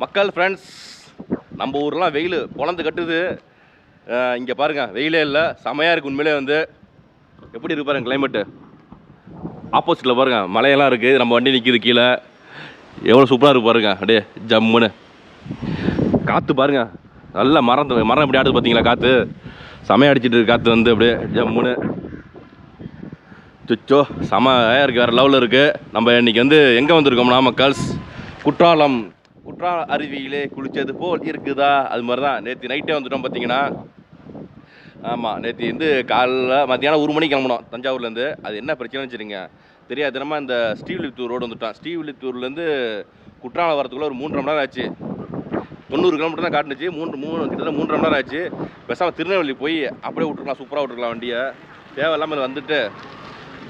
மக்கள் ஃப்ரெண்ட்ஸ், நம்ம ஊர்லாம் வெயில் பொழந்து கட்டுது. இங்கே பாருங்கள், வெயிலே இல்லை, செமையாக இருக்குது. உண்மையிலே வந்து எப்படி இருக்கு பாருங்கள் கிளைமேட்டு. ஆப்போசிட்டில் பாருங்கள் மலையெல்லாம் இருக்குது, நம்ம வண்டி நிற்கிது கீழே. எவ்வளோ சூப்பராக இருக்குது பாருங்கள், அப்படியே ஜம்முன்னு. காற்று பாருங்கள், நல்ல மரம் இப்படி ஆடுது பார்த்தீங்களா, காற்று செமையாக அடிச்சிட்டு இருக்கு. காற்று வந்து அப்படியே ஜம்முன்னு சுச்சோ செமையாக இருக்குது, வேறு லெவலில் இருக்குது. நம்ம இன்றைக்கி வந்து எங்கே வந்திருக்கோம்னா மக்கள்ஸ், குற்றாலம் அருவியிலே குளித்தது போல் இருக்குதா, அது மாதிரி தான். நேற்று நைட்டே வந்துட்டோம் பார்த்தீங்கன்னா. ஆமாம், நேற்று வந்து காலைல மத்தியானம் 1 மணிக்கு கிளம்பணும் தஞ்சாவூர்லேருந்து. அது என்ன பிரச்சனைன்னு வச்சுருங்க, தெரியாது. தினமாக இந்த ஸ்ரீவில்லிபுத்தூர் ரோடு வந்துட்டோம். ஸ்ரீவில்லிபுத்தூர்லேருந்து குற்றாலம் வரதுக்குள்ளே ஒரு 3.5 மணி நேரம் ஆச்சு. 90 கிலோமீட்டர் தான் காட்டுனுச்சு. கிட்டத்தட்ட 3.5 மணி நேரம் ஆச்சு. பேசாமல் திருநெல்வேலி போய் அப்படியே விட்டுருக்கலாம், சூப்பராக விட்டுருக்கலாம் வண்டியை. தேவையில்லாமல் வந்துட்டு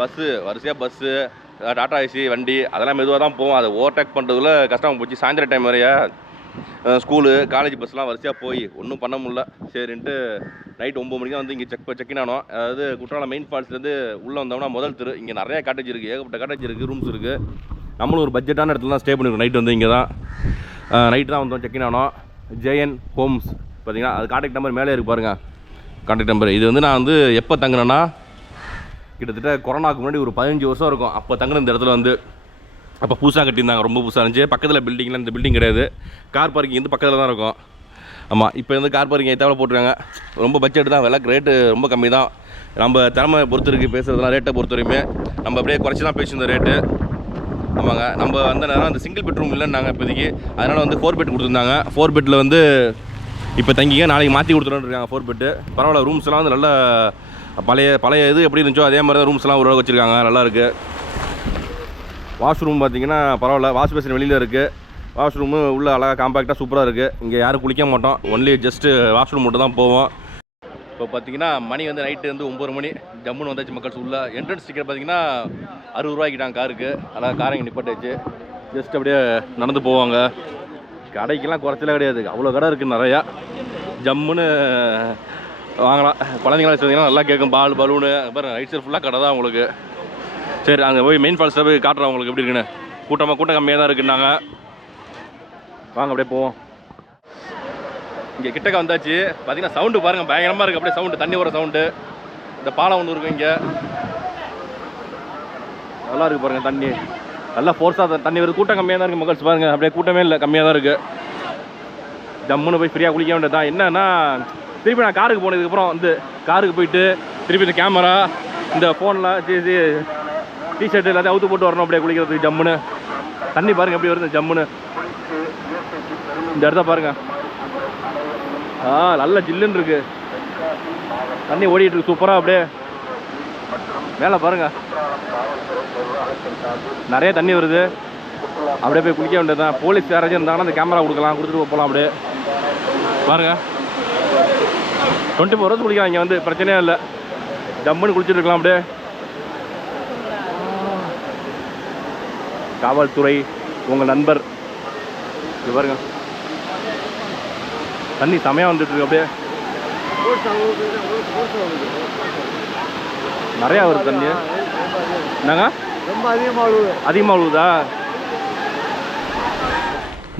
பஸ்ஸு வரிசையாக பஸ்ஸு, டாடா ஏசி வண்டி அதெல்லாம் மெதுவாக தான் போவோம். அதை ஓவர்டேக் பண்ணுறதுல கஷ்டமாக போச்சு. சாயந்தரம் டைம் வரையா ஸ்கூலு காலேஜ் பஸ்லாம் வரிசையாக போய் ஒன்றும் பண்ண முடியல. சரின்ட்டு நைட் 9 மணிக்கு தான் வந்து இங்கே செக்இன் ஆனோம். அதாவது குற்றாலம் மெயின் ஃபால்ஸ்லேருந்து உள்ளே வந்தோம்னா முதல் தெரு. இங்கே நிறையா காட்டேஜ் இருக்குது, ஏகப்பட்ட காட்டேஜ் இருக்குது, ரூம்ஸ் இருக்குது. நம்மளும் ஒரு பட்ஜெட்டான இடத்துல தான் ஸ்டே பண்ணிருக்கோம். நைட் வந்து இங்கே தான் நைட்டு தான் வந்தோம், செக்இன் ஆனோம். ஜேஎன் ஹோம்ஸ் பார்த்தீங்கன்னா அது கான்டாக்ட் நம்பர் மேலே இருக்குது பாருங்கள், கான்டாக்ட் நம்பர். இது வந்து நான் வந்து எப்போ தங்கினேன்னா கிட்டத்தட்ட கொரோனாவுக்கு முன்னாடி ஒரு 15 வருஷம் இருக்கும். அப்போ தங்கின இந்த இடத்துல வந்து அப்போ புதுசாக கட்டியிருந்தாங்க, ரொம்ப புதுசாக இருந்துச்சு. பக்கத்தில் பில்டிங்லாம் இந்த பில்டிங் கிடையாது, கார் பார்க்கிங் வந்து பக்கத்தில் தான் இருக்கும். ஆமாம், இப்போ வந்து கார் பார்க்கிங் எத்தாவில் போட்டுருக்காங்க. ரொம்ப பட்ஜெட் தான், விலை ரேட்டு ரொம்ப கம்மி தான். நம்ம திறமை பொறுத்து இருக்குது பேசுகிறதுலாம். ரேட்டை பொறுத்த வரையுமே நம்ம அப்படியே குறைச்சி தான் பேசியிருந்தோம் ரேட்டு. ஆமாங்க, நம்ம வந்த நேரம் அந்த சிங்கிள் பெட்ரூம் இல்லைன்னாங்க இப்போதைக்கு. அதனால் வந்து 4 பெட் கொடுத்துருந்தாங்க. 4 பெட்டில் வந்து இப்போ தங்கிங்க, நாளைக்கு மாற்றி கொடுத்துட்டு இருக்காங்க 4 பெட்டு. பரவாயில்ல, ரூம்ஸ்லாம் வந்து நல்லா பழைய இது எப்படி இருந்துச்சோ அதே மாதிரி தான் ரூம்ஸ்லாம் ஒரு வச்சுருக்காங்க, நல்லாயிருக்கு. வாஷ்ரூம் பார்த்தீங்கன்னா பரவாயில்ல, வாஷ் பேசின் வெளியில் இருக்குது. வாஷ்ரூமு உள்ளே அழகாக காம்பேக்டாக சூப்பராக இருக்குது. இங்கே யாரும் குளிக்க மாட்டோம், ஒன்லி ஜஸ்ட்டு வாஷ்ரூம் மட்டும் தான் போவோம். இப்போ பார்த்தீங்கன்னா மணி வந்து நைட்டு வந்து 9 மணி ஜம்முன்னு வந்தாச்சு மக்கள்ஸ். உள்ள என்ட்ரன்ஸ் டிக்கெட் பார்த்தீங்கன்னா 60 ரூபாய்க்கிட்டாங்க காருக்கு. அதான் காரை இங்கே நிப்பாட்டாச்சு. ஜஸ்ட் அப்படியே நடந்து போவாங்க. கடைக்கெல்லாம் குறைச்சலாம் கிடையாது, அவ்வளோ கடை இருக்குது நிறையா. ஜம்முன்னு வாங்கலாம். குழந்தைங்களா வச்சுருந்தீங்கன்னா நல்லா கேட்கும். பலூனு அப்புறம் ரைட் சைடு ஃபுல்லாக கடை தான் உங்களுக்கு. சரி, அங்கே போய் மெயின் ஃபால்ஸில் போய் காட்டுறோம் உங்களுக்கு எப்படி இருக்குன்னு. கூட்டம் கம்மியாக தான் இருக்குன்னாங்க. வாங்க அப்படியே போவோம். இங்கே கிட்டக்க வந்தாச்சு. பார்த்தீங்கன்னா சவுண்டு பாருங்கள், பயங்கரமாக இருக்குது. அப்படியே சவுண்டு, தண்ணி வர சவுண்டு. இந்த பாலம் ஒன்று இருக்கும் இங்கே, நல்லா இருக்குது பாருங்கள். தண்ணி நல்லா ஃபோர்ஸாக தண்ணி வருது. கூட்டம் கம்மியாக தான் இருக்குது மக்கள்ஸ். பாருங்கள், அப்படியே கூட்டமே இல்லை, கம்மியாக தான் இருக்குது. ஜம்முன்னு போய் ஃப்ரீயாக குளிக்க வேண்டியது தான். என்னன்னா திருப்பி நான் காருக்கு போனதுக்கப்புறம் வந்து காருக்கு போயிட்டு திருப்பி இந்த கேமரா, இந்த ஃபோன்லாம் டிஷர்ட் எல்லாத்தையும் அவுத்து போட்டு வரணும் அப்படியே குளிக்கிறதுக்கு. ஜம்முன்னு தண்ணி பாருங்கள் எப்படி வருது ஜம்முன்னு. இந்த இடத்த பாருங்கள், நல்ல ஜில்லுன்னு இருக்குது. தண்ணி ஓடிட்டு இருக்கு சூப்பராக. அப்படியே மேலே பாருங்கள், நிறைய தண்ணி வருது. அப்படியே போய் குளிக்க வேண்டியது தான். போலீஸ் யாராச்சும் இருந்தாங்கன்னா அந்த கேமரா கொடுத்துட்டு போகலாம். அப்படியே பாருங்கள், 24 ஹவர்ஸ் குளிக்கலாம் இங்கே வந்து, பிரச்சனையே இல்லை. ஜம்முன்னு குளிச்சுட்டு இருக்கலாம். அப்படியே காவல்துறை உங்கள் நண்பர். இது பாருங்க, தண்ணி செமையாக வந்துட்டு இருக்கு. அப்படியே நிறையா வருது தண்ணி. என்னங்க ரொம்ப அதிகமாக விழுதா?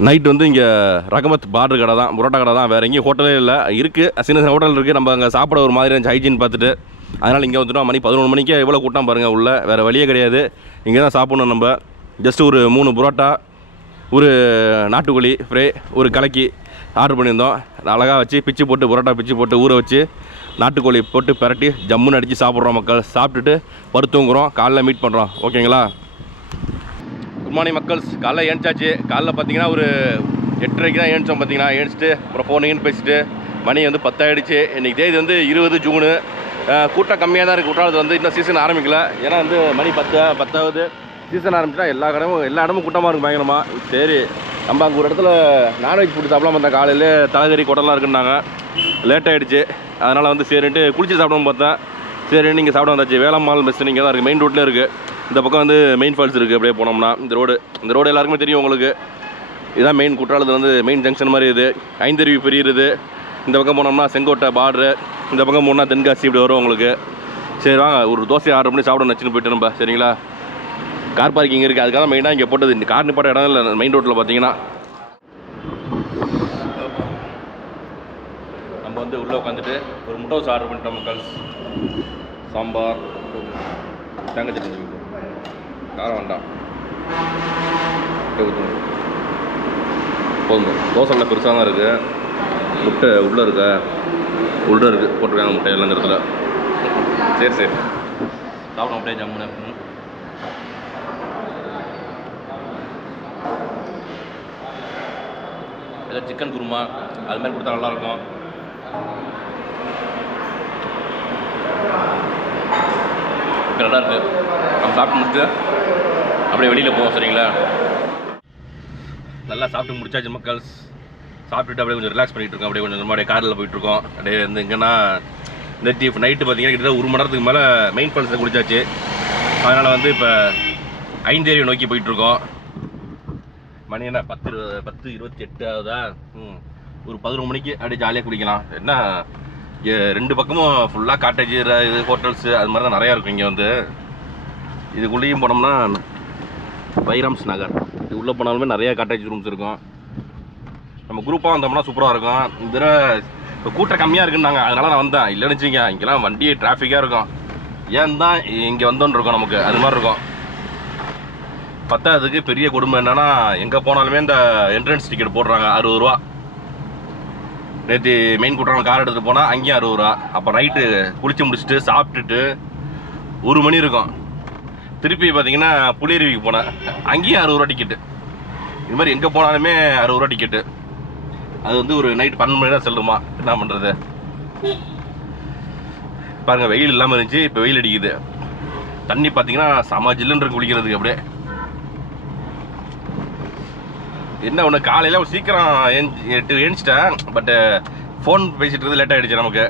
நைட் வந்து இங்கே ரகமத் பார்டர் கடை தான், புரோட்டா கடை தான், வேறு எங்கேயும் ஹோட்டலே இல்லை. இருக்குது, சின்ன ஹோட்டல் இருக்குது. நம்ம அங்கே சாப்பிட ஒரு மாதிரி இருந்துச்சு ஹைஜீன் பார்த்துட்டு. அதனால் இங்கே வந்துட்டோம். மணி 11 மணிக்கே எவ்வளோ கூட்டம் பாருங்கள் உள்ள. வேறு வழியே கிடையாது, இங்கே தான் சாப்பிட்ணும். நம்ம ஜஸ்ட்டு ஒரு 3 புரோட்டா, ஒரு நாட்டுக்கோழி ஃப்ரை, ஒரு கலக்கி ஆர்டர் பண்ணியிருந்தோம். அழகாக வச்சு பிச்சு போட்டு, புரோட்டா பிச்சு போட்டு ஊற வச்சு நாட்டுக்கோழி போட்டு பிரட்டி ஜம்முன்னு அடித்து சாப்பிட்றோம் மக்கள். சாப்பிட்டுட்டு படுத்துங்குறோம், காலைல மீட் பண்ணுறோம். ஓகேங்களா? குட் மார்னிங் மக்கள்ஸ். காலைல ஏஞ்சாச்சு. காலைல பார்த்தீங்கன்னா ஒரு 8:30க்கு தான் ஏழிச்சோம். பார்த்தீங்கன்னா ஏழிச்சிட்டு அப்புறம் ஃபோன் பேசிட்டு மணி வந்து 10 ஆகிடுச்சு. இன்றைக்கி தேதி வந்து 20 ஜூனு. கூட்டம் கம்மியாக தான் இருக்குது குற்றாலத்தில் வந்து. இன்னும் சீசன் ஆரம்பிக்கல. ஏன்னா வந்து மணி 10 சீசன் ஆரம்பிச்சுன்னா எல்லா இடமும் கூட்டமாக இருக்கும் பயங்கரமாக. சரி, நம்ம அங்கே ஒரு இடத்துல நான்வெஜ் ஃபுட்டு சாப்பிடாம வந்தேன். காலையில் தலைகறி குடலாம் இருக்குன்னாங்க. லேட் ஆகிடுச்சு. அதனால் வந்து சரின்ட்டு குளிச்சு சாப்பிடணும்னு பார்த்தேன். சரின்னு இங்கே சாப்பிட வந்தாச்சு. வேளம்மாள் மெஸ் இங்கே தான் இருக்குது, மெயின் ரோட்டில் இருக்குது. இந்த பக்கம் வந்து மெயின் ஃபால்ஸ் இருக்குது. அப்படியே போனோம்னா இந்த ரோடு எல்லாருக்குமே தெரியும் உங்களுக்கு. இதுதான் மெயின் குற்றாலத்தில் வந்து மெயின் ஜங்ஷன் மாதிரி. இது ஐந்தருவி பெரியுது. இந்த பக்கம் போனோம்னா செங்கோட்டை பார்டரு, இந்த பக்கம் போனால் தென்காசி இப்படி வரும் உங்களுக்கு. சரி வாங்க, ஒரு தோசை ஆர்டர் பண்ணி சாப்பிட நச்சுன்னு போய்ட்டு நம்ம. சரிங்களா? கார் பார்க்கிங் இருக்குது, அதுக்காக மெயினாக இங்கே போட்டது. இந்த கார் நிப்பாட்ட இடம் இல்லை மெயின் ரோட்டில் பார்த்தீங்கன்னா. நம்ம வந்து உள்ளே உட்காந்துட்டு ஒரு முட்டை தோசை ஆர்டர் பண்ணிட்டோம் மக்கள். சாம்பார், தேங்காய் சட்னி, காரம் வேண்டாம், போதும். தோசை நல்லா பெருசாக தான் இருக்குது. முட்டை உள்ளே இருக்குது போட்டிருக்காங்க முட்டை எல்லாங்கிறதுல. சரி சாப்பிடும் அப்படியே ஜம்முன்னு. ஏதோ சிக்கன் குருமா அது மாதிரி கொடுத்தா நல்லாயிருக்கும். நல்லா இருக்குது. நம்ம சாப்பிட்டு முடிச்சு அப்படியே வெளியில் போவோம். சரிங்களா? நல்லா சாப்பிட்டு முடிச்சாச்சு மக்கள். சாப்பிட்டுட்டு அப்படியே கொஞ்சம் ரிலாக்ஸ் பண்ணிகிட்டு இருக்கோம். அப்படியே கொஞ்சம் நம்மளுடைய காரில் போயிட்டுருக்கோம். அப்படியே வந்து எங்கன்னா நைட்டு பார்த்தீங்கன்னா கிட்டத்தட்ட 1 மணி நேரத்துக்கு மேலே மெயின் ஃபால்ஸில் குடிச்சாச்சு. அதனால் வந்து இப்போ ஐந்தேரியை நோக்கி போயிட்டுருக்கோம். மணி என்ன 10:28 ஆகுதா? ஒரு 11 மணிக்கு அப்படியே ஜாலியாக குடிக்கலாம். என்ன 2 பக்கமும் ஃபுல்லாக காட்டேஜ், இது ஹோட்டல்ஸு அது மாதிரி தான் நிறையா இருக்கும். இங்கே வந்து இதுக்குள்ளேயும் போனோம்னா வைரம்ஸ் நகர், இது உள்ளே போனாலுமே நிறையா காட்டேஜ் ரூம்ஸ் இருக்கும். நம்ம குரூப்பாக வந்தோம்னா சூப்பராக இருக்கும். இந்த தடவை இப்போ கூட்டம் கம்மியாக இருக்குன்னாங்க, அதனால் நான் வந்தேன். இல்லைன்னு வச்சுங்க இங்கெல்லாம் வண்டி டிராஃபிக்காக இருக்கும். ஏன் தான் இங்கே வந்தோன்னு இருக்கோம் நமக்கு, அது மாதிரி இருக்கும். பத்தாவதுக்கு பெரிய கொடுமை என்னென்னா, எங்கே போனாலுமே இந்த என்ட்ரன்ஸ் டிக்கெட் போடுறாங்க 60 ரூபா. நேற்று மெயின் குற்றாலம் கார் எடுத்துகிட்டு போனால் அங்கேயும் 60 ரூபா. அப்போ நைட்டு குளித்து முடிச்சுட்டு சாப்பிட்டுட்டு 1 மணி இருக்கும். திருப்பி பார்த்தீங்கன்னா புளியருவிக்கு போனேன், அங்கேயும் 60 ரூபா டிக்கெட்டு. இது மாதிரி எங்கே போனாலுமே 60 ரூபா டிக்கெட்டு. அது வந்து ஒரு நைட் 12 மணி தான் செல்லுமா, என்ன பண்ணுறது? பாருங்கள், வெயில் இல்லாமல் இருந்துச்சு, இப்போ வெயில் அடிக்குது. தண்ணி பார்த்தீங்கன்னா செம ஜில்லுன்னு குளிக்கிறதுக்கு. அப்படியே என்ன ஒன்று, காலையில் சீக்கிரம் எழுந்துச்சிட்டேன். பட்டு ஃபோன் பேசிகிட்டு இருக்குது லேட் ஆகிடுச்சு நமக்கு.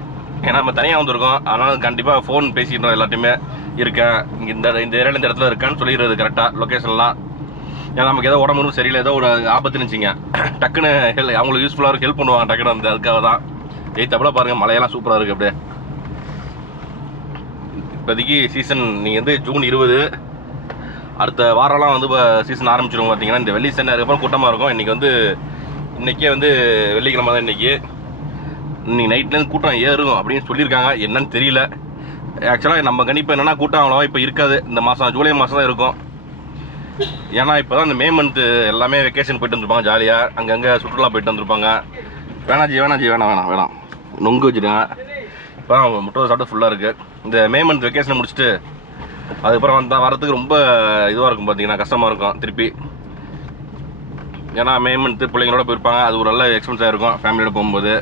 ஏன்னா நம்ம தனியாக வந்திருக்கோம். அதனால் கண்டிப்பாக ஃபோன் பேசிக்கிட்டோம். எல்லாத்தையுமே இருக்கேன் இங்கே இந்த ஏரியாவில் இந்த இடத்துல இருக்கேன்னு சொல்லிடுறது கரெக்டாக லொக்கேஷன்லாம். ஏன்னா நமக்கு ஏதோ உடம்புன்னு சரியில்லை, ஏதோ ஒரு ஆபத்துன்னு வச்சுங்க, டக்குன்னு அவங்களுக்கு யூஸ்ஃபுல்லாக ஹெல்ப் பண்ணுவாங்க டக்குன்னு. வந்து அதுக்காக தான். தப்பலாம் பாருங்கள், மழையெல்லாம் சூப்பராக இருக்குது. அப்படியே இப்போதைக்கு சீசன் நீங்கள் வந்து ஜூன் 20, அடுத்த வாரம்லாம் வந்து இப்போ சீசன் ஆரம்பிச்சிடும். பார்த்தீங்கன்னா இந்த வெள்ளி சனி அதுக்கப்புறம் கூட்டமாக இருக்கும். இன்றைக்கே வந்து வெள்ளிக்கிழமை தான். இன்றைக்கி நைட்லேருந்து கூட்டம் ஏறும் அப்படின்னு சொல்லியிருக்காங்க. என்னன்னு தெரியல. ஆக்சுவலாக நம்ம கணிப்பு என்னென்னா கூட்டம் அவ்வளோவா இப்போ இருக்காது. இந்த மாதம் ஜூலை மாதம் தான் இருக்கும். ஏன்னா இப்போ தான் இந்த மே மந்த்து எல்லாமே வெக்கேஷன் போயிட்டு வந்துருப்பாங்க, ஜாலியாக அங்கங்கே சுற்றுலா போயிட்டு வந்துருப்பாங்க. வேணாம் நொங்கு வச்சுருங்க. இப்போ தான் முட்டை சாப்பிட்டு ஃபுல்லாக இருக்குது. இந்த மே மந்த் வெக்கேஷனை முடிச்சுட்டு அதுக்கப்புறம் வரத்துக்கு ரொம்ப இதுவாக இருக்கும். பார்த்தீங்கன்னா கஷ்டமாக இருக்கும் திருப்பி. ஏன்னா மே மந்த்து பிள்ளைங்களோட போயிருப்பாங்க, அது ஒரு நல்ல எக்ஸ்பென்ஸாக இருக்கும் ஃபேமிலியோட போகும்போது.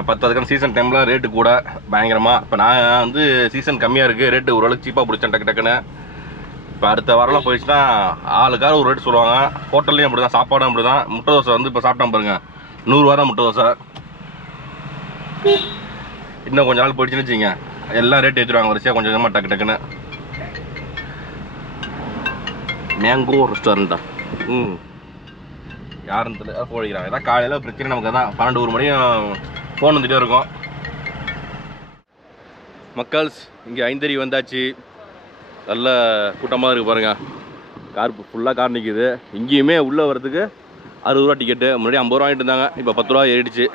அதுக்கான சீசன் டைமில் ரேட்டு கூட பயங்கரமாக. இப்போ நான் வந்து சீசன் கம்மியாக இருக்குது, ரேட்டு ஓரளவுக்கு சீப்பாக பிடிச்சேன் டக்குன்னு. இப்போ அடுத்த வாரம்லாம் போயிடுச்சுன்னா ஆளுக்காக ஒரு ரேட்டு சொல்லுவாங்க. ஹோட்டல்லையும் அப்படி தான், சாப்பாடும் அப்படி தான். முட்டை தோசை வந்து இப்போ சாப்பிட்டா பாருங்கள் 100 ரூபா தான் முட்டை தோசை. இன்னும் கொஞ்சம் நாள் போயிடுச்சுன்னு வச்சுங்க எல்லாம் ரேட்டு ஏற்றிடுவாங்க வரிசையாக கொஞ்சம் கொஞ்சமாக டக்குன்னு. மேங்கோ ரெஸ்டாரண்ட்டா? யாருன்னு தெரியல, போடுகிறாங்க. ஏதாவது காலையில் பிரச்சனை நமக்கு தான். 12-1 மணியும் ஃபோன் வந்துகிட்டே இருக்கும். மக்கள்ஸ் இங்கே ஐந்தேரி வந்தாச்சு. நல்ல கூட்டமாக இருக்குது பாருங்கள். கார் ஃபுல்லாக கார் நிற்கிது. இங்கேயுமே உள்ளே வரதுக்கு 60 ரூபா டிக்கெட்டு. முன்னாடி 50 ரூபா வாங்கிட்டு இருந்தாங்க, இப்போ 10 ரூபா ஏறிடுச்சு.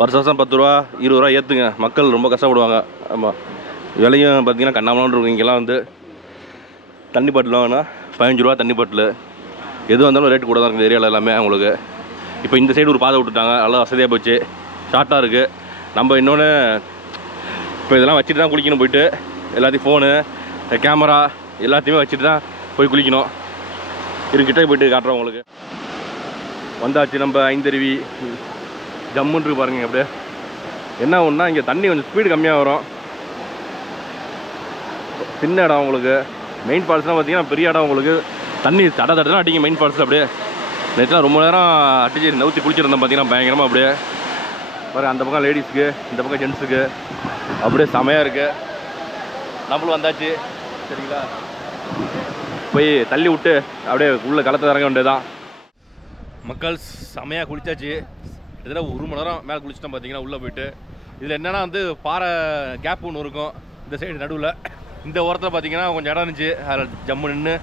வருஷம் 10 ரூபா 20 ரூபா ஏற்றுங்க. மக்கள் ரொம்ப கஷ்டப்படுவாங்க. ஆமாம், விலையும் பார்த்தீங்கன்னா கண்ணாமலான்னு இருக்கும். இங்கெல்லாம் வந்து தண்ணி பாட்டில் வாங்கினா 15 ரூபா தண்ணி பாட்டில். எது வந்தாலும் ரேட்டு கூட தான் இருக்குது ஏரியாவில் எல்லாமே அவங்களுக்கு. இப்போ இந்த சைடு ஒரு பாதை விட்டுட்டாங்க, நல்லா வசதியாக போச்சு, ஷார்ட்டாக இருக்குது. நம்ம இன்னொன்று இப்போ இதெல்லாம் வச்சுட்டு தான் குளிக்கணும். போயிட்டு எல்லாத்தையும் ஃபோனு கேமரா எல்லாத்தையுமே வச்சுட்டு தான் போய் குளிக்கணும். இருக்கிட்டே போயிட்டு காட்டுறோம் உங்களுக்கு. வந்தாச்சு நம்ம ஐந்தருவி. ஜம்முன்னு பாருங்க. அப்படியே என்ன ஒன்றா இங்கே தண்ணி கொஞ்சம் ஸ்பீடு கம்மியாக வரும். சின்ன இடம் உங்களுக்கு. மெயின் ஃபால்ஸ்லாம் பார்த்தீங்கன்னா பெரிய இடம் உங்களுக்கு. தண்ணி தடதான் அடிங்க மெயின் ஃபால்ஸில். அப்படியே நேற்றுலாம் ரொம்ப நேரம் அடிச்சு நவுத்தி குளிச்சிருந்தோம் பார்த்தீங்கன்னா பயங்கரமாக. அப்படியே பாருங்கள், அந்த பக்கம் லேடிஸுக்கு, இந்த பக்கம் ஜென்ஸுக்கு அப்படியே செமையாக இருக்குது. நம்மளும் வந்தாச்சு. சரிங்களா, போய் தள்ளி விட்டு அப்படியே உள்ளே களத்தில் இறங்க வேண்டியதான். மக்கள் செமையாக குளிச்சாச்சு. இதில் 1 மணி நேரம் மேலே குளிச்சிட்டோம் பார்த்தீங்கன்னா உள்ளே போயிட்டு. இதில் என்னென்னா வந்து பாறை கேப் ஒன்று இருக்கும் இந்த சைடு நடுவில். இந்த ஓரத்தில் பார்த்தீங்கன்னா கொஞ்சம் இடம் இருந்துச்சு, அதில் ஜம்மு நின்று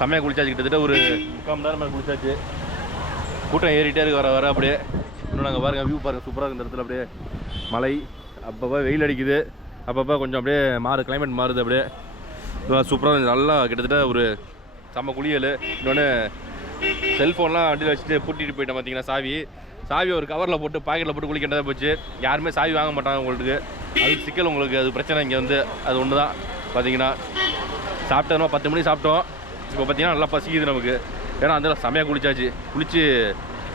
செம்மையாக குளிச்சாச்சு. கிட்டத்தட்ட ஒரு 3/4 மணி நேரம் மேலே குளிச்சாச்சு. கூட்டம் ஏறிட்டே இருக்கு வர அப்படியே. இன்னும் நாங்கள் பாருங்கள் வியூ பாருங்கள், சூப்பராக இருக்குது இந்த இடத்துல. அப்படியே மலை, அப்பப்போ வெயில் அடிக்குது, அப்பப்போ கொஞ்சம் அப்படியே கிளைமேட் மாறுது. அப்படியே சூப்பராக நல்லா கிட்டத்தட்ட ஒரு செம்ம குளியல். இன்னொன்று செல்ஃபோன்லாம் வண்டியில் வச்சுட்டு பூட்டிட்டு போயிட்டேன் பார்த்தீங்கன்னா. சாவி ஒரு கவரில் போட்டு பாக்கெட்டில் போட்டு குளிக்கிட்டதாக போச்சு. யாருமே சாவி வாங்க மாட்டாங்க உங்களுக்கு, அது சிக்கல் உங்களுக்கு, அது பிரச்சனை. இங்கே வந்து அது ஒன்று தான் பார்த்தீங்கன்னா. சாப்பிட்டோம் 10 மணி சாப்பிட்டோம். இப்போ பார்த்தீங்கன்னா நல்லா பசிக்குது நமக்கு. ஏன்னா அந்த செமையாக குளிச்சு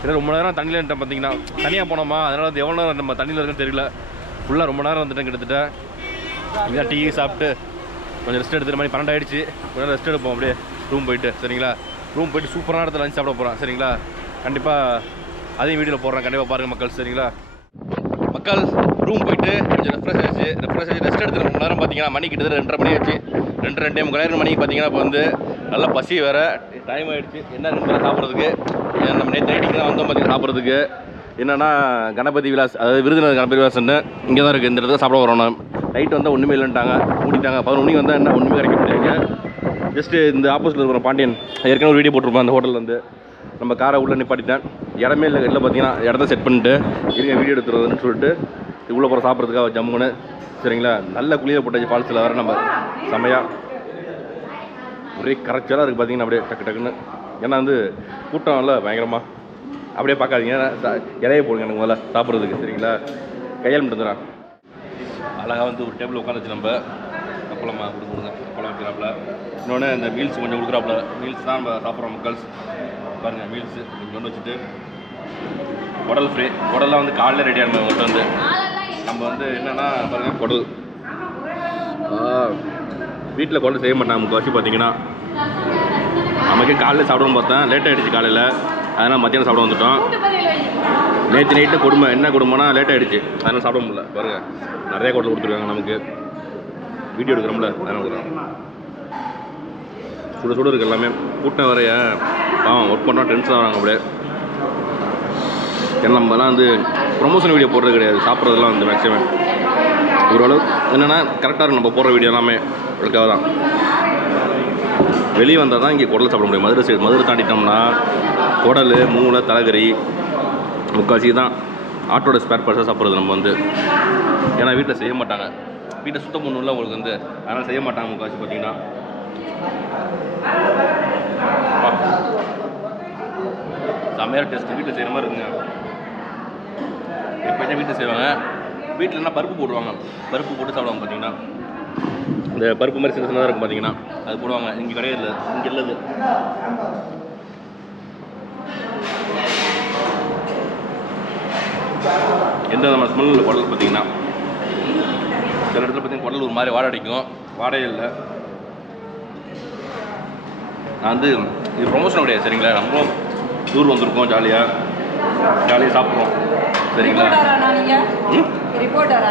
ஏன்னா ரொம்ப நேரம் தண்ணியில் இருந்தேன் பார்த்தீங்கன்னா. தனியாக போனோமா, அதனால் வந்து எவ்வளோ நேரம் நம்ம தண்ணியில் இருக்குன்னு தெரியல. ஃபுல்லாக ரொம்ப நேரம் வந்துட்டேன் கிட்டத்தட்ட. இங்கே டீ சாப்பிட்டு கொஞ்சம் ரெஸ்ட் எடுத்துகிற மாதிரி 12 ஆகிடுச்சு. கொஞ்சம் ரெஸ்ட் எடுப்போம் அப்படியே ரூம் போயிட்டு. சரிங்களா, ரூம் போயிட்டு சூப்பரான இடத்துல லஞ்ச் சாப்பிட போகிறோம். சரிங்களா, கண்டிப்பாக அதையும் வீடியோவில் போடுறேன், கண்டிப்பாக பாருங்கள் மக்கள். சரிங்களா மக்கள், ரூம் போயிட்டு கொஞ்சம் ரெஃப்ரெஷ் ஆச்சு ரெஸ்ட் எடுத்து ரொம்ப நேரம் பார்த்தீங்கன்னா மணி கிட்டத்தட்ட 2:30 மணி ஆச்சு. 2:30 மணிக்கு பார்த்தீங்கன்னா இப்போ வந்து நல்லா பசி வேறு, டைம் ஆகிடுச்சு. என்ன 2 சாப்பிட்றதுக்கு நம்ம நேற்று நைட்டுக்கு தான் வந்தோம் பார்த்தீங்கன்னா சாப்பிட்றதுக்கு. என்னென்னா கணபதி விலாஸ், அதாவது விருதுநகர் கணபதி விலாஸ்ன்னு இங்கே தான் இருக்குது. இந்த இடத்துல சாப்பிட வரோம். நைட்டு வந்தால் ஒன்றுமே இல்லைன்ட்டாங்க, மூடிட்டாங்க. 11 மணிக்கு வந்தால் என்ன ஒன்றுமே கிடைக்க முடியாதுங்க. ஜஸ்ட்டு இந்த ஆப்போசிட்டில் இருக்கிற பாண்டியன் ஏற்கனவே ஒரு வீடியோ போட்டிருப்போம் அந்த ஹோட்டலில் வந்து. நம்ம காரை உள்ளே நிப்பாட்டிட்டேன், இடமே இல்லை. இல்லை பார்த்தீங்கன்னா இடத்த செட் பண்ணிட்டு இருங்க வீடியோ எடுத்துருவதுன்னு சொல்லிட்டு உள்ளே போகிற சாப்பிட்றதுக்காக ஜம்முன்னு. சரிங்களா, நல்ல குளியல் போட்டாச்சு ஃபால்ஸில் வர நம்ம செம்மையாக. ஒரே கரைச்சலாக இருக்குது பார்த்தீங்கன்னா அப்படியே டக்குன்னு. ஏன்னா வந்து கூட்டம் இல்லை பயங்கரமாக. அப்படியே பார்க்காதீங்க, இலைய போடுங்க எனக்கு முதல்ல சாப்பிட்றதுக்கு. சரிங்களா, கையால் மட்டும்தான் அழகாக வந்து ஒரு டேபிள் உட்காந்துச்சு. நம்ம அப்பளமா கொடுங்க, அப்பளம் வைக்கிறாப்புல. இன்னொன்று இந்த மீல்ஸ் கொஞ்சம் கொடுக்குறாப்புல. மீல்ஸ் தான் நம்ம சாப்பிட்றோம் மக்கள்ஸ். பாருங்கள் மீல்ஸு கொஞ்சம் கொண்டு வச்சுட்டு குடல் ஃப்ரை. குடல்லாம் வந்து காலையில் ரெடி ஆகணும் உங்கள்கிட்ட வந்து. நம்ம வந்து என்னென்னா பாருங்கள் குடல் வீட்டில் குடல் செய்ய மாட்டாங்க முக்கால்வாசி பார்த்தீங்கன்னா. நமக்கு காலையில் சாப்பிடணும்னு பார்த்தேன், லேட் ஆகிடுச்சு காலையில். அதனால் மத்தியானம் சாப்பிட வந்துட்டோம். நேற்று நைட்டு கொடுமை என்ன கொடுமைனா லேட் ஆகிடுச்சு, அதனால் சாப்பிட முடியல. பாருங்கள் நிறைய குடல் கொடுத்துருக்காங்க நமக்கு. வீடியோ எடுக்கிறோம்ல அதனால் கொடுக்குறோம். சுட இருக்குது எல்லாமே. கூட்டம் வரைய ஒர்க் பண்ணால் டென்ஷன் ஆகிறாங்க அப்படியே. ஏன்னா நம்மலாம் வந்து ப்ரொமோஷன் வீடியோ போடுறது கிடையாது, சாப்பிட்றதுலாம் வந்து மேக்ஸிமம் ஓரளவு என்னென்னா கரெக்டாக இருக்கும். நம்ம போடுற வீடியோ எல்லாமே அதுக்காக தான். வெளியே வந்தால் தான் இங்கே குடல் சாப்பிட முடியும். மதுரை தாண்டிட்டோம்னா குடல், மூளை, தலைகறி முக்கால்வாசி தான் ஆட்டோட ஸ்பேர் பார்ட்ஸாக சாப்பிட்றது நம்ம வந்து. ஏன்னா வீட்டில் செய்ய மாட்டாங்க, வீட்டை சுத்தம் பண்ணணும்ல உங்களுக்கு வந்து, அதனால் செய்ய மாட்டாங்க முக்கால்வாசி பார்த்தீங்கன்னா. செம்மையாக டேஸ்ட், வீட்டில் செய்கிற மாதிரி இருக்குங்க. எப்போயுமே வீட்டில் செய்வாங்க. வீட்டில் என்ன பருப்பு போடுவாங்க, பருப்பு போட்டு சாப்பிடுவாங்க பார்த்தீங்கன்னா. இந்த பருப்பு மாதிரி சின்ன சின்னதாக இருக்கும் பார்த்தீங்கன்னா, அது போடுவாங்க. இங்கே கிடையாது, இங்கே இல்லது. எந்த நம்ம ஸ்மெல் குடல் பார்த்தீங்கன்னா சில இடத்துல பார்த்தீங்கன்னா குடல் ஒரு மாதிரி வாடை அடிக்கும், வாடையே இல்லை. நான் வந்து இது ப்ரொமோஷன் கிடையாது. சரிங்களா, நம்ம டூர் வந்திருக்கோம், ஜாலியாக சாப்பிட்றோம். சரிங்களா, ரிப்போர்ட்டர்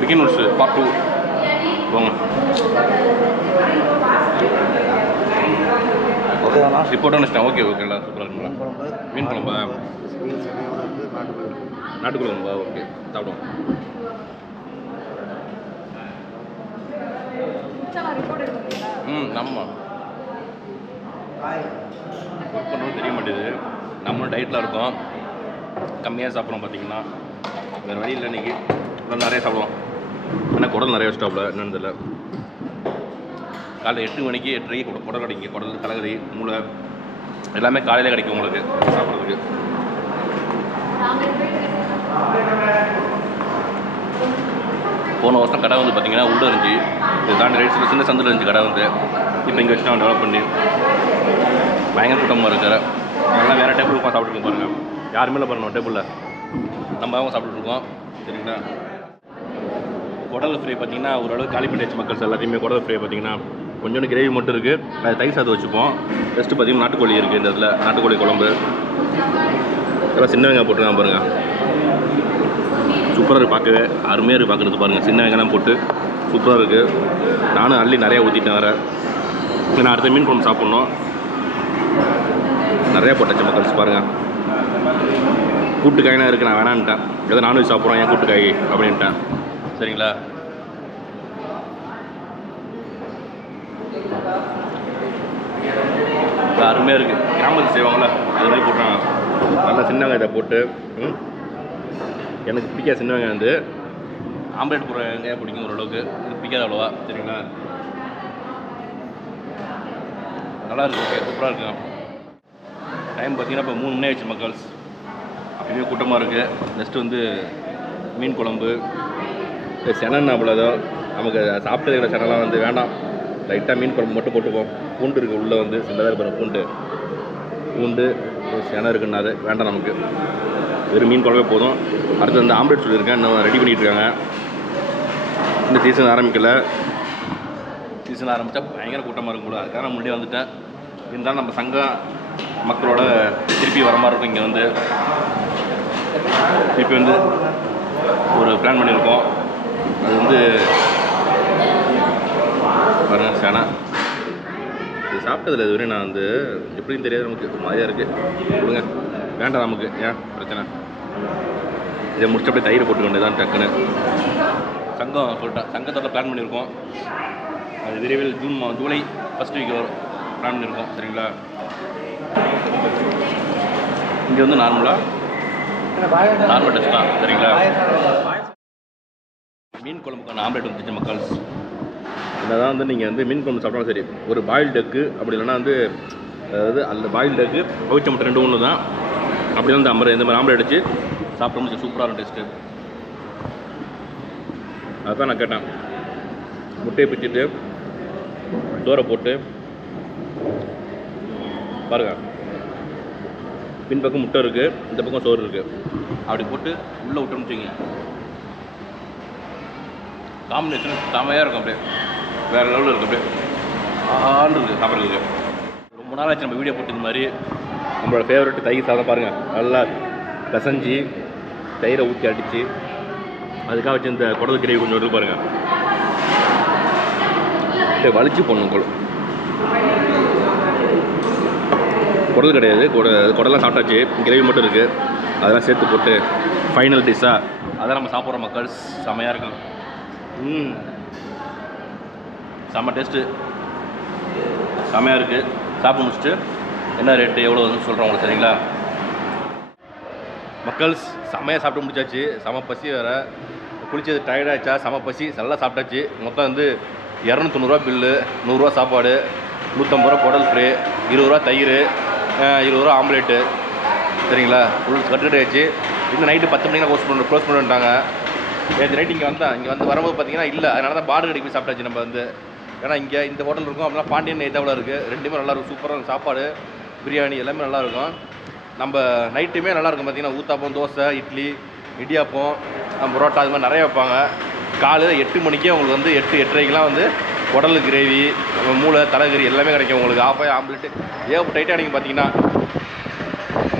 விக்கி நியூஸ் பார்ட் 2 போங்க. ரிப்போர்ட்டாக நினச்சிட்டேன். ஓகேங்களா, சூப்பராக இருக்குங்களா. மீன் குழம்பா, நாட்டுக்குழம்பா, ஓகே சாப்பிடுவோம். நம்ம ஒர்க் பண்ணுறது தெரிய மாட்டேது. நம்மளும் டயட்டில் இருக்கோம், கம்மியாக சாப்பிட்றோம் பார்த்தீங்கன்னா. வேறு வழி இல்லை. இன்றைக்கி குடல் நிறைய சாப்பிடுவோம். ஏன்னா குடல் நிறைய ஸ்டாப்பில் என்னன்னு தெரியல. காலையில் 8 மணிக்கு 8:30 குடல் கிடைக்கும். குடல், தலைகறி, மூளை எல்லாமே காலையில் கிடைக்கும் உங்களுக்கு சாப்பிட்றதுக்கு. போன வருஷம் கடை வந்து பார்த்தீங்கன்னா உள்ளே இருந்துச்சு, இது தாண்டி ரைட்ஸில் சின்ன சந்தில் இருந்துச்சு கடை வந்து. இப்போ இங்கே வச்சு நான் டெவலப் பண்ணி பயங்கர கூட்டமாக இருக்கிற எல்லாம் வேறு டேபிள் உட்காந்து சாப்பிட்ருக்கோம் பாருங்கள். யாருமே இல்லை பாருங்கள் டேபிளில், நம்ம அவங்க சாப்பிட்டுருக்கோம். சரிங்களா, குடல் ஃப்ரை பார்த்தீங்கன்னா ஓரளவு காலி பண்ணியாச்சு மக்கள்ஸ் எல்லாத்தையுமே. குடல் ஃப்ரை பார்த்தீங்கன்னா கொஞ்சோண்டு கிரேவி மட்டும் இருக்குது, அது தயிர் சாதம் வச்சுப்போம். ஃபஸ்ட்டு பார்த்தீங்கன்னா நாட்டுக்கோழி இருக்குது இந்த இடத்துல, நாட்டுக்கோழி குழம்பு. எல்லாம் சின்ன வெங்காயம் போட்டுருக்காங்க பாருங்கள், சூப்பராக இருக்குது பார்க்கவே, அருமையாக இருக்குது பார்க்குறது பாருங்கள். சின்ன வெங்காயம் போட்டு சூப்பராக இருக்குது. நானும் அள்ளி நிறையா ஊற்றிட்டேன் வேறு. நான் அடுத்த மீன் குழம்பு சாப்பிட்ணும். நிறையா போட்டாச்சு மக்கள்ஸ் பாருங்கள். கூட்டுக்காய்னா இருக்குது, நான் வேணான்ட்டேன். ஏதோ நான்வெஜ் சாப்பிட்றோம், ஏன் கூட்டுக்காய் அப்படின்ட்டேன். சரிங்களா, அருமையாக இருக்குது. கிராமத்தில் செய்வாங்கள்ல அது மாதிரி போட்டாங்க. நல்லா சின்ன வெங்காயத்தை போட்டு எனக்கு பிடிக்காத சின்ன வெங்காயம் வந்து ஆம்லேட் போடுற வெங்காயம் பிடிக்கும் ஓரளவுக்கு. இது பிடிக்காது அவ்வளோவா, சரிங்களா? நல்லா இருக்கு, ஓகே, சூப்பராக இருக்குங்க. டைம் பார்த்தீங்கன்னா இப்போ 3 மணி ஆயிடுச்சு மக்கள்ஸ். அப்பயுமே கூட்டமாக இருக்குது. நெக்ஸ்ட்டு வந்து மீன் குழம்பு செனன்னா அவ்வளோதோ. நமக்கு சாப்பிட்டதுக்கிற செனலாம் வந்து வேண்டாம். லைட்டாக மீன் குழம்பு மட்டும் போட்டுப்போம். பூண்டு இருக்குது உள்ளே வந்து சின்னதாக இருப்பாங்க. பூண்டு செனை இருக்குன்னாரு வேண்டாம் நமக்கு. வெறும் மீன் குழம்பே போதும். அடுத்து வந்து ஆம்லேட் சொல்லியிருக்கேன், இன்னும் ரெடி பண்ணிகிட்டு இருக்காங்க. இந்த சீசன் ஆரம்பிக்கல. சீசன் ஆரம்பித்தா பயங்கர கூட்டமாக இருக்கும் கூட. அதுக்காக நான் முன்னாடியே வந்துட்டேன். இருந்தாலும் நம்ம சங்கம் மக்களோட திருப்பி வர மாதிரி இருக்கும். இங்கே வந்து திருப்பி வந்து ஒரு பிளான் பண்ணியிருக்கோம். அது வந்து பாருங்க சேனா இது சாப்பிட்டதில்ல இதுவரையும். நான் வந்து எப்படின்னு தெரியாது, நமக்கு ஒரு மாதிரியாக இருக்குது. கொடுங்க, வேண்டாம் நமக்கு, ஏன் பிரச்சனை. இதை முடிச்சு அப்படியே தயிர் போட்டு வேண்டியதான் டக்குன்னு. சங்கம் சொல்லிட்டேன், சங்கத்தோட பிளான் பண்ணியிருக்கோம். அது விரைவில் ஜூலை ஃபஸ்ட் வீக் வரும் பிளான் பண்ணியிருக்கோம், சரிங்களா? இங்கே வந்து நார்மல் டச் தான், சரிங்களா? மீன் குழம்புக்கான ஆம்லேட் வந்துச்சு மக்கள்ஸ். என்னதான் வந்து நீங்கள் வந்து மீன் குழம்பு சாப்பிட்டாலும் சரி, ஒரு பாயில் டக்கு அப்படி இல்லைன்னா வந்து அதாவது அந்த பாயில் டக்கு அவிச்ச முட்டை 2 ஒன்று தான். அப்படி வந்து இந்த மாதிரி ஆம்லேட் அடிச்சு சாப்பிட்டோம்னு சூப்பராக இருக்கும் டேஸ்ட்டு. அதுதான் நான் கேட்டேன். முட்டையை பிச்சுட்டு சோறை போட்டு பாருங்கள், பின்பக்கம் முட்டை இருக்குது, இந்த பக்கம் சோறு இருக்குது. அப்படி போட்டு உள்ளே விட்டோம்னு வச்சுங்க, காம்பினேஷன் செமையாக இருக்கும். அப்படியே வேறு லெவலில் இருக்குது. அப்படியே ஆள் இருக்குது சாப்பிட்றதுக்கு. ரொம்ப நாள் ஆச்சு நம்ம வீடியோ போட்டு. இந்த மாதிரி நம்மளோட ஃபேவரெட் தயிர் சாதம் பாருங்கள், நல்லா பிசைஞ்சி தயிரை ஊற்றி அடித்து அதுக்காக வச்சு இந்த குடல் கிரேவி கொஞ்சம் இருக்கு பாருங்கள். வலிச்சு போடணும். குடல் கிடையாது, குடலாம் சாப்பிட்டாச்சு, கிரேவி மட்டும் இருக்குது. அதெல்லாம் சேர்த்து போட்டு ஃபைனல் டிஷ்ஷாக அதான் நம்ம சாப்பிட்ற மக்கள். செமையாக இருக்கும். செம்ம டேஸ்ட்டு, செமையாக இருக்குது. சாப்பிட்டு முடிச்சுட்டு என்ன ரேட்டு எவ்வளோ வருதுன்னு சொல்கிறேன் உங்களுக்கு, சரிங்களா? மக்கள்ஸ் செம்மையாக சாப்பிட்டு முடிச்சாச்சு. செம பசி வேறு, குளிச்சது டயர்டாகிடுச்சா, செம பசி, நல்லா சாப்பிட்டாச்சு. மொத்தம் வந்து 290 பில்லு, 100 சாப்பாடு, 150 குடல் ஃப்ரே, 20 தயிர், 20 ஆம்லேட்டு, சரிங்களா? ஃபுல் கட்டுக்கிட்டு ஆச்சு. இன்னும் நைட்டு 10 மணிக்கு க்ளோஸ் பண்ணிட்டாங்க. நேற்று நைட்டு இங்கே வந்து வரும்போது பார்த்தீங்கன்னா இல்லை, அதனால தான் பாடு கடைக்கு போய் சாப்பிட்டாச்சு நம்ம வந்து. ஏன்னா இங்கே இந்த ஹோட்டல் இருக்கும், அப்படின்னா பாண்டியன் எதாவில் இருக்குது. ரெண்டுமே நல்லாயிருக்கும், சூப்பராக இருக்கும். சாப்பாடு, பிரியாணி எல்லாமே நல்லாயிருக்கும். நம்ம நைட்டுமே நல்லாயிருக்கும். பார்த்தீங்கன்னா ஊத்தாப்பம், தோசை, இட்லி, இடியாப்பம், பரோட்டா, அது மாதிரி நிறைய வைப்பாங்க. காலையில் 8 மணிக்கே உங்களுக்கு வந்து 8-8:30க்கெலாம் வந்து குடல் கிரேவி, மூளை, தலைகறி எல்லாமே கிடைக்கும் உங்களுக்கு. ஆஃபாய் ஆம்லேட்டு ஏகப்பட்ட ஐட்டம் நீங்கள் பார்த்தீங்கன்னா.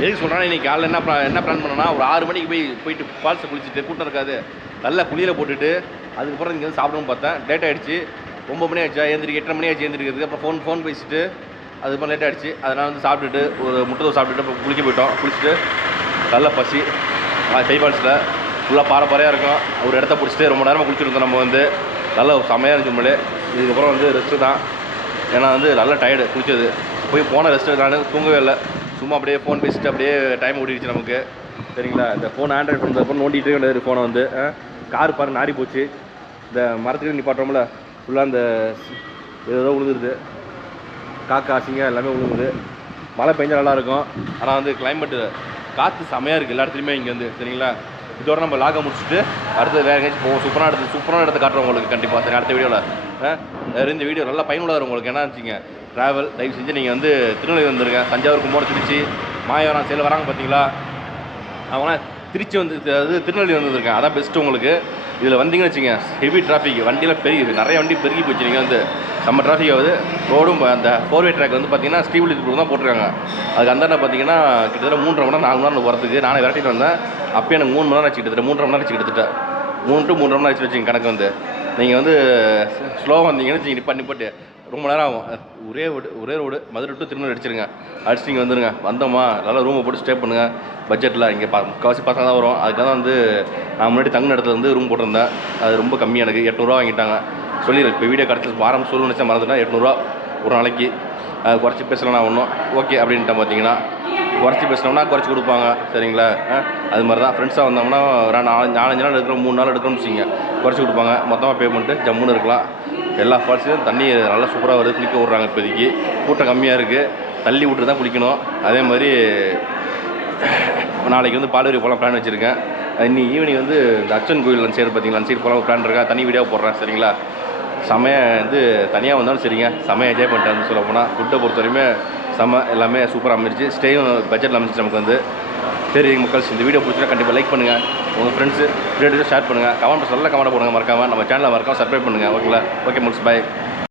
எதுக்கு சொல்கிறேன்னா, இன்றைக்கி காலையில் என்ன பிளான் பண்ணோன்னா, ஒரு 6 மணிக்கு போயிட்டு ஃபால்ஸை குளிச்சுட்டு, கூட்டம் இருக்காது, நல்லா குளியில் போட்டுட்டு அதுக்கப்புறம் இங்கே வந்து சாப்பிடணும்னு பார்த்தேன். லேட் ஆகிடுச்சு, 9 மணி ஆகிடுச்சா, 8:30 மணி ஆகிடுச்சு எழுந்திரிக்கிறதுக்கு. அப்புறம் ஃபோன் பேசிட்டு அதுக்கப்புறம் லேட் ஆகிடுச்சு. அதனால் வந்து சாப்பிட்டுட்டு ஒரு முட்டை தோசை சாப்பிட்டுட்டு அப்புறம் குளிக்க போயிட்டோம். குளிச்சுட்டு நல்ல பசி. சைபால்ஸில் ஃபுல்லாக பாறையாக இருக்கும். ஒரு இடத்த பிடிச்சிட்டு ரொம்ப நேரமாக குளிச்சுருந்தோம் நம்ம வந்து. நல்லா செம்மையாக இருந்துச்சு நம்மளே. இதுக்கப்புறம் வந்து ரெஸ்ட்டு தான். ஏன்னா வந்து நல்லா டயர்டு குளிச்சது. போன ரெஸ்ட்டு நான் தூங்கவே இல்லை. சும்மா அப்படியே ஃபோன் பேசிட்டு அப்படியே டைம் ஓடிடுச்சு நமக்கு, சரிங்களா? இந்த ஃபோன் ஆண்ட்ராய்ட் ஃபோன் அப்புறம் நோண்டிகிட்டே வேண்டியது ஃபோனை வந்து. கார் பாரு நாரி போச்சு. இந்த மரத்துக்கு நிப்பாட்டுறோம்ல, ஃபுல்லாக அந்த ஏதோ விழுந்துருது, காக்கா சிங்கம் எல்லாமே விழுங்குது. மழை பெஞ்சால் நல்லாயிருக்கும். ஆனால் வந்து கிளைமேட்டு காற்று செமையாக இருக்குது எல்லா இடத்துலையுமே இங்கே வந்து, சரிங்களா? இதோட நம்ம லாகை முடிச்சுட்டு அடுத்து வேறு எங்கேயாச்சும் போவோம். சூப்பரான இடத்த காட்டுறோம் உங்களுக்கு கண்டிப்பாக, சரி? அடுத்த வீடியோவில் இந்த வீடியோ நல்லா பயனுள்ளதாக உங்களுக்கு. என்ன வச்சுங்க, ட்ராவல் தயவு செஞ்சு நீங்கள் வந்து திருநெல்வேலி வந்துருங்க. தஞ்சாவூர், கும்போணம், திருச்சி, மாயவரம் சைடில் வராங்க பார்த்தீங்களா, அவங்களாம் திருச்சி வந்து அது திருநெல்வேலி வந்துருக்கேன். அதான் பெஸ்ட்டு உங்களுக்கு. இதில் வந்தீங்கன்னு வச்சுங்க, ஹெவி டிராஃபிக், வண்டியெலாம் நிறைய வண்டி பெருகி போச்சு. நீங்கள் வந்து நம்ம டிராஃபிக் ஆகுது. ரோடும் அந்த 4-வே ட்ராக் வந்து பார்த்தீங்கன்னா ஸ்ரீவில்லிபுத்தூர் தான் போட்டிருக்காங்க. அதுக்கு அந்தாண்ட பார்த்தீங்கன்னா கிட்டத்தட்ட 3.5 மணி நேரம் 4 மணி நேரம் வரதுக்கு. நானே விரட்டிட்டு வந்தேன். அப்போ எனக்கு 3 மணி நேரம் ஆச்சு, கிட்டத்தட்ட 3.5 மணி நேரம் ஆச்சு. கிட்டத்தட்ட 3 to 3.5 மணி நேரம் ஆச்சு வச்சுங்க கணக்கு வந்து. நீங்கள் வந்து ஸ்லோவாக வந்தீங்கன்னு வச்சுங்க, நிப்பாட்டு ரொம்ப நேரம் ஆகும். ஒரே ரோடு மதுரை டு திருநெல்வேலி அடிச்சிருங்க. அடிச்சு நீங்கள் வந்துடுங்க. வந்தோமா நல்லா ரூமை போட்டு ஸ்டே பண்ணுங்கள். பட்ஜெட்டில் இங்கே முக்கால்வாசி பசங்க தான் வரும். அதுக்காக தான் வந்து நான் முன்னாடி தங்கின இடத்துல வந்து ரூம் போட்டிருந்தேன். அது ரொம்ப கம்மி, எனக்கு 800 வாங்கிட்டாங்க. சொல்லிடுறேன் இப்போ வீடியோ கிடச்சி வாரம் சொல்லணும்னு நினச்சா மறந்துட்டேன். 800 ஒரு நாளைக்கு. குறைச்சி பேசலாம் நான் ஒன்றும் ஓகே அப்படின்ட்டு பார்த்தீங்கன்னா குறைச்சி பேசினோம்னா குறைச்சி கொடுப்பாங்க சரிங்களா. அது மாதிரி தான் ஃப்ரெண்ட்ஸாக வந்தோம்னா ஒரு 4-5 நாள் எடுக்கிறோம் 3 நாள் எடுக்கிறோம்னு வச்சுங்க குறைச்சி கொடுப்பாங்க. மொத்தமாக பே பண்ணிட்டு ஜம்முன்னு இருக்கலாம். எல்லா ஃபால்ஸ்லையும் தண்ணி நல்லா சூப்பராக வருது, குளிக்க விட்றாங்க. இப்போதைக்கு கூட்டம் கம்மியாக இருக்குது, தள்ளி விட்டு தான் குளிக்கணும். அதே மாதிரி நாளைக்கு வந்து பாலூரி போகலாம் பிளான் வச்சுருக்கேன். இன்னைக்கு ஈவினிங் வந்து இந்த அச்சன் கோயில் அந்த சைடு பார்த்தீங்களா, அந்த சைடு போகலாம் பிளான் இருக்கா, தனி வீடியோ போடுறேன் சரிங்களா. செமையாக வந்து தனியாக வந்தாலும் சரிங்க, செமையாக என்ஜாய் பண்ணிட்டு வந்து சொல்ல போனால் ஃபுட்டை பொறுத்த வரையுமே செம்ம எல்லாமே சூப்பராக அமைஞ்சிச்சு. ஸ்டேயும் பட்ஜெட்டில் அமைஞ்சிச்சு நமக்கு வந்து. சரி மக்கள்ஸ், இந்த வீடியோ பிடிச்சினா கண்டிப்பாக லைக் பண்ணுங்கள், உங்கள் ஃப்ரெண்ட்ஸு வீடியோ ஷேர் பண்ணுங்கள், கமெண்ட் நல்ல கமெண்ட் போடுங்க, மறக்காமல் நம்ம சேனலை மறக்காமல் சப்ஸ்கிரைப் பண்ணுங்கள். ஓகேங்களா. ஓகே மக்கள்ஸ், பாய்.